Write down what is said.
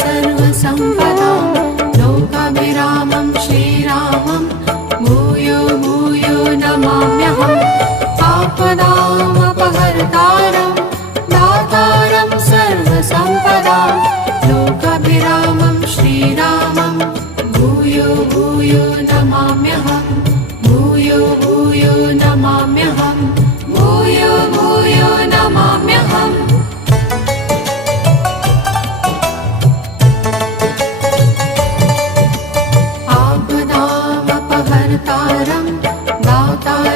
सर्वसम्पदां लोकाभिरामं श्रीरामं भूयो भूयो नमाम्यहम् आपदामपहर्तारं दातारं सर्वसम्पदां लोकाभिरामं श्रीरामं भूयो भूयो नमाम्यहम् भूयो भूयो नमाम्यहम्